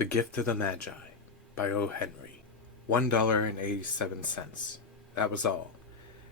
The Gift of the Magi by O. Henry. $1.87. That was all,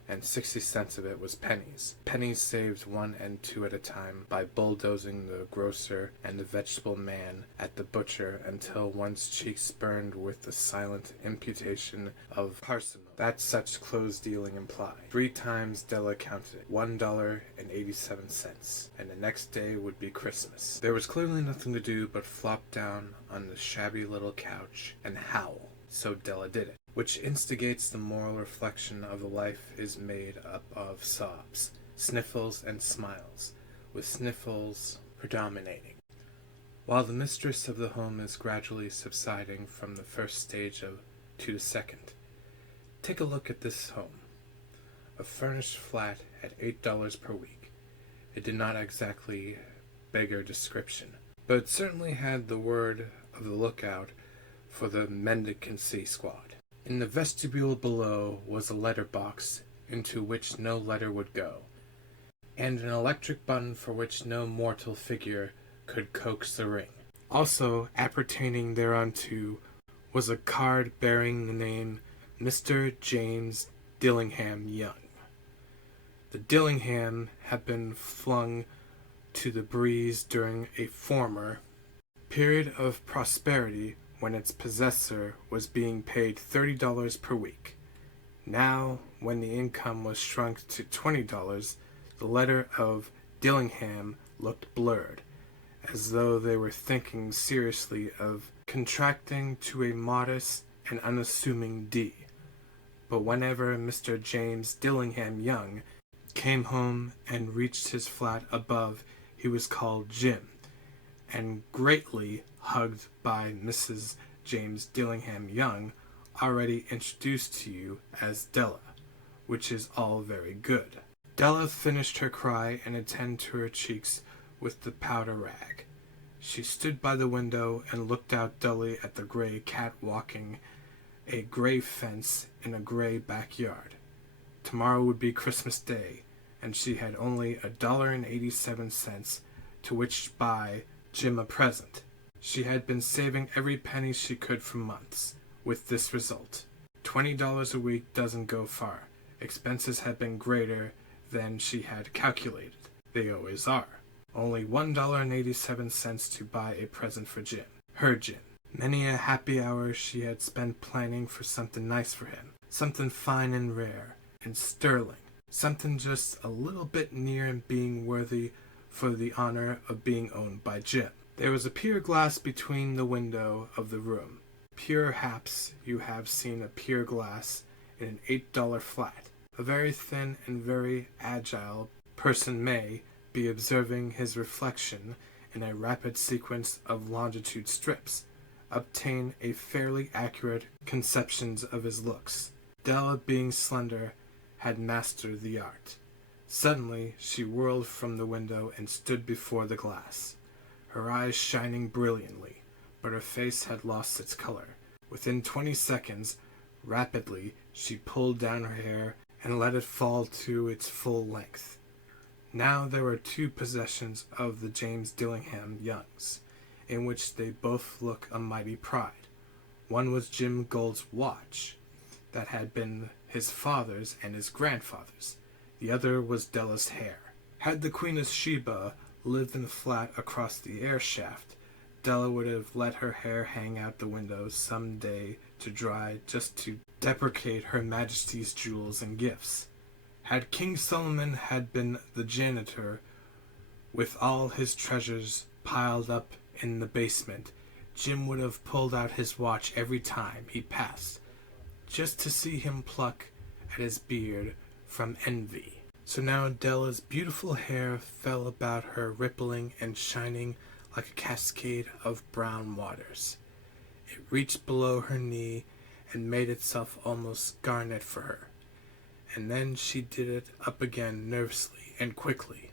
and 60 cents of it was pennies. Pennies saved 1 and 2 at a time by bulldozing the grocer and the vegetable man at the butcher until one's cheeks burned with the silent imputation of parsimony that such clothes dealing implied. 3 times Della counted it, $1.87, and the next day would be Christmas. There was clearly nothing to do but flop down on the shabby little couch and howl. So Della did it, which instigates the moral reflection of a life is made up of sobs, sniffles, and smiles, with sniffles predominating. While the mistress of the home is gradually subsiding from the first stage to the second. Take a look at this home. A furnished flat at $8 per week. It did not exactly beggar description, but it certainly had the word of the lookout for the mendicancy squad. In the vestibule below was a letter box into which no letter would go, and an electric button for which no mortal figure could coax the ring. Also appertaining thereunto was a card bearing the name Mr. James Dillingham Young. The Dillingham had been flung to the breeze during a former period of prosperity when its possessor was being paid $30 per week. Now, when the income was shrunk to $20, the letter of Dillingham looked blurred, as though they were thinking seriously of contracting to a modest and unassuming D. But whenever Mr. James Dillingham Young came home and reached his flat above, he was called Jim, and greatly hugged by Mrs. James Dillingham Young, already introduced to you as Della, which is all very good. Della finished her cry and attended to her cheeks with the powder rag. She stood by the window and looked out dully at the gray cat walking a gray fence in a gray backyard. Tomorrow would be Christmas Day, and she had only $1.87 to which buy Jim a present. She had been saving every penny she could for months, with this result. $20 a week doesn't go far. Expenses had been greater than she had calculated. They always are. Only $1.87 to buy a present for Jim. Her Jim. Many a happy hour she had spent planning for something nice for him. Something fine and rare and sterling. Something just a little bit near being worthy for the honor of being owned by Jim. There was a pier glass between the window of the room. Perhaps you have seen a pier glass in an $8 flat. A very thin and very agile person may be observing his reflection in a rapid sequence of longitude strips, obtain a fairly accurate conception of his looks. Della, being slender, had mastered the art. Suddenly she whirled from the window and stood before the glass, her eyes shining brilliantly, but her face had lost its color. Within 20 seconds, rapidly, she pulled down her hair and let it fall to its full length. Now there were 2 possessions of the James Dillingham Youngs, in which they both look a mighty pride. One was Jim Gould's watch, that had been his father's and his grandfather's. The other was Della's hair. Had the Queen of Sheba lived in the flat across the air shaft, Della would have let her hair hang out the window some day to dry, just to deprecate Her Majesty's jewels and gifts. Had King Solomon had been the janitor, with all his treasures piled up in the basement, Jim would have pulled out his watch every time he passed, just to see him pluck at his beard from envy. So now Della's beautiful hair fell about her, rippling and shining like a cascade of brown waters. It reached below her knee and made itself almost garnet for her. And then she did it up again nervously and quickly.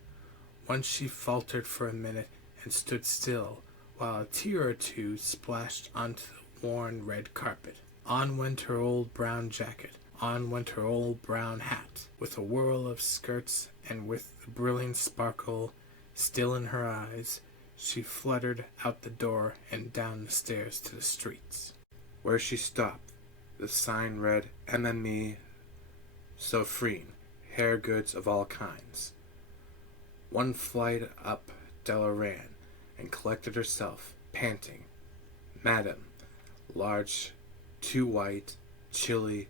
Once she faltered for a minute and stood still, while a tear or two splashed onto the worn red carpet. On went her old brown jacket. On went her old brown hat, with a whirl of skirts and with the brilliant sparkle still in her eyes. She fluttered out the door and down the stairs to the streets. Where she stopped, the sign read MME Sofrine, hair goods of all kinds. One flight up Della ran, and collected herself, panting. Madam, large, too white, chilly,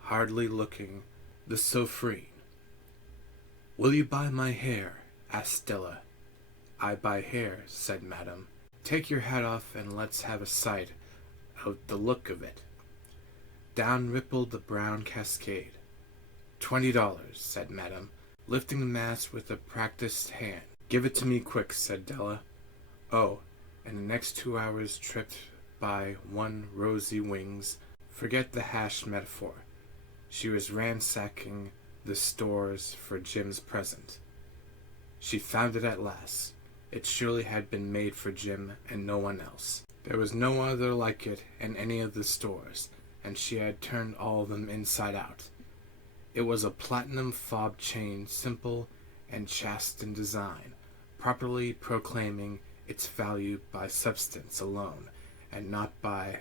hardly looking, the Sofrine. Will you buy my hair? Asked Della. I buy hair, said Madame. Take your hat off and let's have a sight of the look of it. Down rippled the brown cascade. $20, said Madame, lifting the mass with a practiced hand. Give it to me quick, said Della. Oh, and the next 2 hours tripped by one rosy wings. Forget the hashed metaphor. She was ransacking the stores for Jim's present. She found it at last. It surely had been made for Jim and no one else. There was no other like it in any of the stores, and she had turned all of them inside out. It was a platinum fob chain, simple and chaste in design, properly proclaiming its value by substance alone, and not by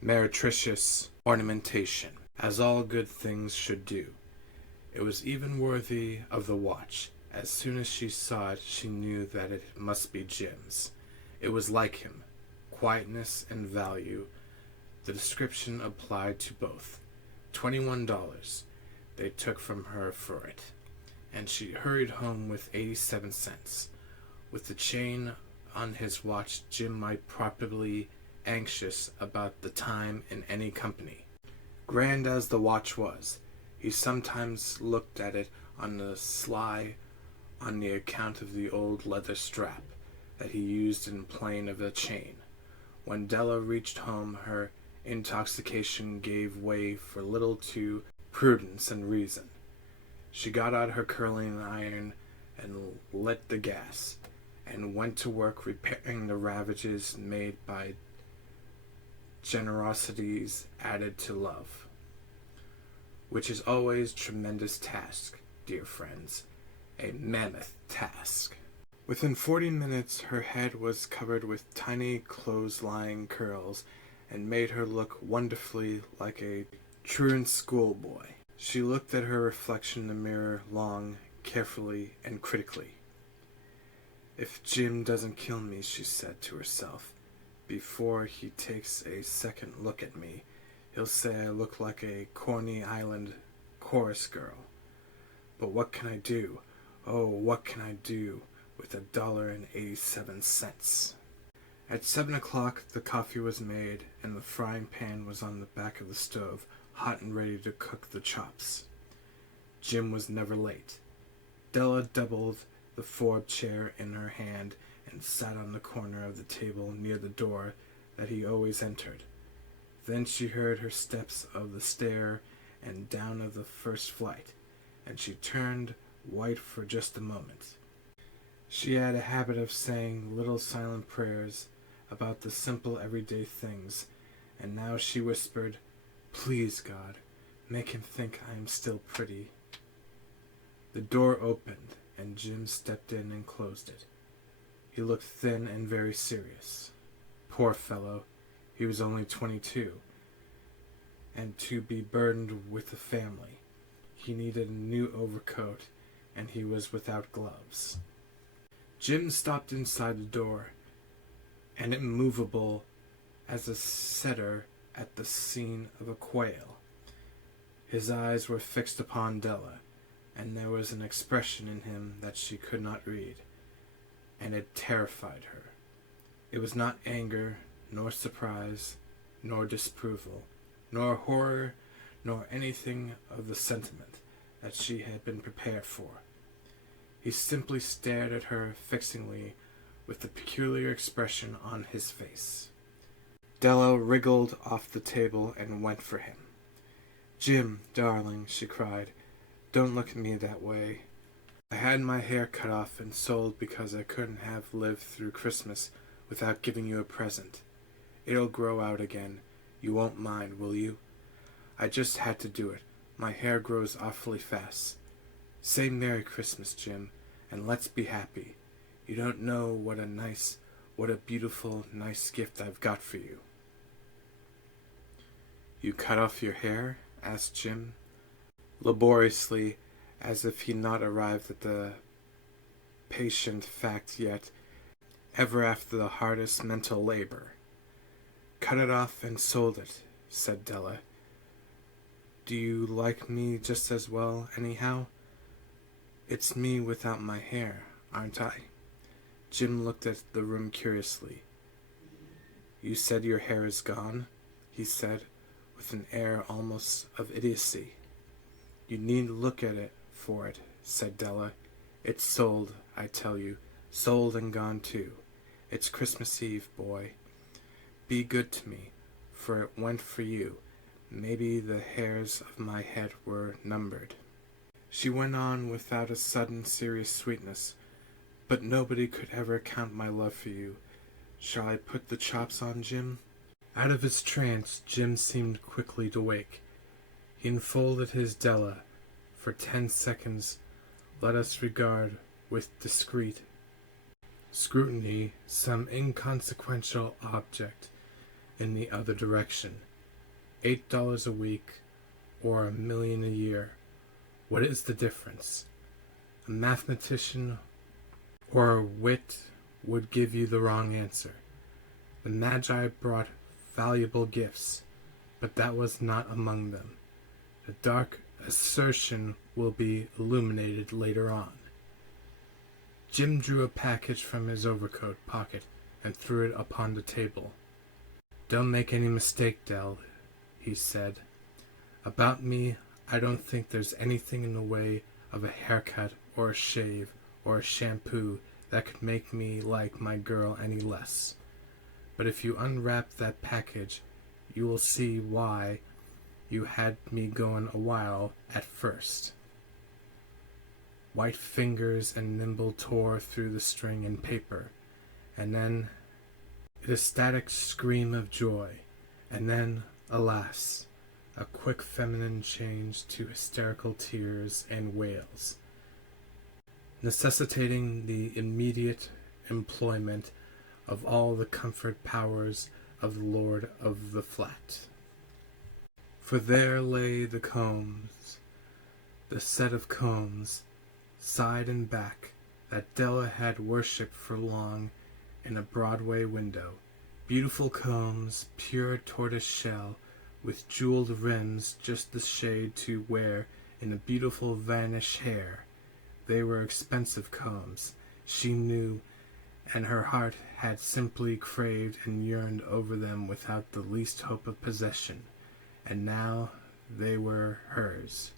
meretricious ornamentation, as all good things should do. It was even worthy of the watch. As soon as she saw it, she knew that it must be Jim's. It was like him, quietness and value. The description applied to both. $21 they took from her for it, and she hurried home with 87 cents. With the chain on his watch, Jim might probably anxious about the time in any company. Grand as the watch was, he sometimes looked at it on the sly on the account of the old leather strap that he used in playing of the chain. When Della reached home, her intoxication gave way for little to prudence and reason. She got out her curling iron and lit the gas, and went to work repairing the ravages made by generosities added to love, which is always tremendous task, dear friends, a mammoth task. Within 40 minutes her head was covered with tiny clothesline curls and made her look wonderfully like a truant schoolboy. She looked at her reflection in the mirror long, carefully, and critically. If Jim doesn't kill me, she said to herself, before he takes a second look at me, he'll say I look like a Coney Island chorus girl. But what can I do? Oh, what can I do with $1.87? At 7 o'clock the coffee was made, and the frying pan was on the back of the stove, hot and ready to cook the chops. Jim was never late. Della doubled the fob chair in her hand and sat on the corner of the table near the door that he always entered. Then she heard her steps of the stair and down of the first flight, and she turned white for just a moment. She had a habit of saying little silent prayers about the simple everyday things, and now she whispered, "Please, God, make him think I am still pretty." The door opened, and Jim stepped in and closed it. He looked thin and very serious. Poor fellow, he was only 22, and to be burdened with a family. He needed a new overcoat, and he was without gloves. Jim stopped inside the door, and immovable as a setter at the scene of a quail. His eyes were fixed upon Della, and there was an expression in him that she could not read, and it terrified her. It was not anger, nor surprise, nor disapproval, nor horror, nor anything of the sentiment that she had been prepared for. He simply stared at her fixingly with the peculiar expression on his face. Della wriggled off the table and went for him. "Jim, darling," she cried, "don't look at me that way. I had my hair cut off and sold because I couldn't have lived through Christmas without giving you a present. It'll grow out again. You won't mind, will you? I just had to do it. My hair grows awfully fast. Say Merry Christmas, Jim, and let's be happy. You don't know what a beautiful, nice gift I've got for you." "You cut off your hair?" asked Jim, laboriously, as if he'd not arrived at the patient fact yet, ever after the hardest mental labor. "Cut it off and sold it," said Della. "Do you like me just as well, anyhow? It's me without my hair, aren't I?" Jim looked at the room curiously. "You said your hair is gone," he said, with an air almost of idiocy. "You needn't look at it for it," said Della. "It's sold, I tell you. Sold and gone too. It's Christmas Eve, boy. Be good to me, for it went for you. Maybe the hairs of my head were numbered." She went on without a sudden serious sweetness. "But nobody could ever count my love for you. Shall I put the chops on, Jim?" Out of his trance, Jim seemed quickly to wake. He enfolded his Della. For 10 seconds, let us regard with discreet scrutiny some inconsequential object in the other direction. $8 a week, or $1 million a year. What is the difference? A mathematician or a wit would give you the wrong answer. The Magi brought valuable gifts, but that was not among them. The dark assertion will be illuminated later on. Jim drew a package from his overcoat pocket and threw it upon the table. "Don't make any mistake, Dell," he said. "About me, I don't think there's anything in the way of a haircut or a shave or a shampoo that could make me like my girl any less. But if you unwrap that package, you will see why you had me going a while at first." White fingers and nimble tore through the string and paper, and then an ecstatic scream of joy, and then, alas, a quick feminine change to hysterical tears and wails, necessitating the immediate employment of all the comfort powers of the lord of the flat. For there lay the combs, the set of combs, side and back, that Della had worshipped for long in a Broadway window. Beautiful combs, pure tortoise shell, with jeweled rims just the shade to wear in a beautiful vanished hair. They were expensive combs, she knew, and her heart had simply craved and yearned over them without the least hope of possession, and now they were hers.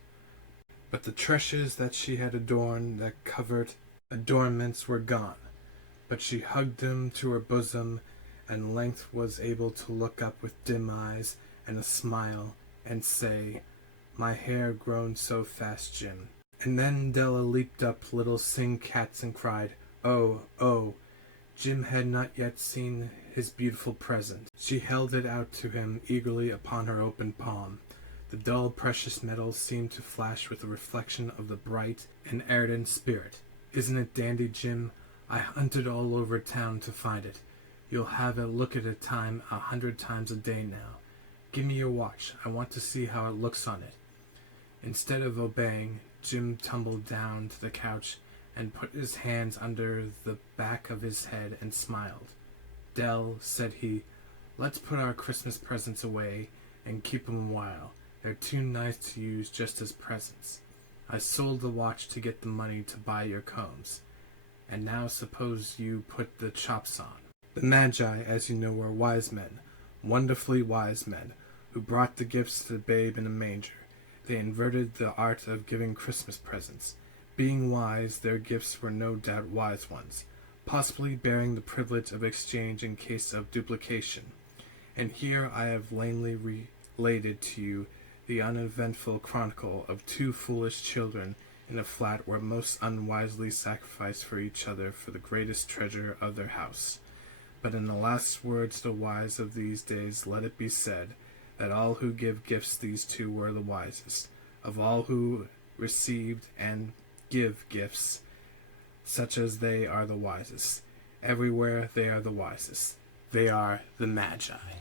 But the treasures that she had adorned, that covered adornments, were gone. But she hugged them to her bosom, and length was able to look up with dim eyes and a smile, and say, "My hair grown so fast, Jim." And then Della leaped up little sing cats and cried, "Oh, oh!" Jim had not yet seen his beautiful present. She held it out to him eagerly upon her open palm. The dull precious metal seemed to flash with a reflection of the bright and ardent spirit. "Isn't it dandy, Jim? I hunted all over town to find it. You'll have a look at it 100 times a day now. Give me your watch. I want to see how it looks on it." Instead of obeying, Jim tumbled down to the couch and put his hands under the back of his head and smiled. "Dell," said he, "let's put our Christmas presents away and keep 'em a while. They're too nice to use just as presents. I sold the watch to get the money to buy your combs. And now suppose you put the chops on." The Magi, as you know, were wise men, wonderfully wise men, who brought the gifts to the babe in a manger. They invented the art of giving Christmas presents. Being wise, their gifts were no doubt wise ones, possibly bearing the privilege of exchange in case of duplication. And here I have lamely related to you the uneventful chronicle of 2 foolish children in a flat where most unwisely sacrificed for each other for the greatest treasure of their house. But in the last words to the wise of these days, let it be said that all who give gifts, these 2 were the wisest. Of all who received and give gifts, such as they are the wisest. Everywhere they are the wisest. They are the Magi.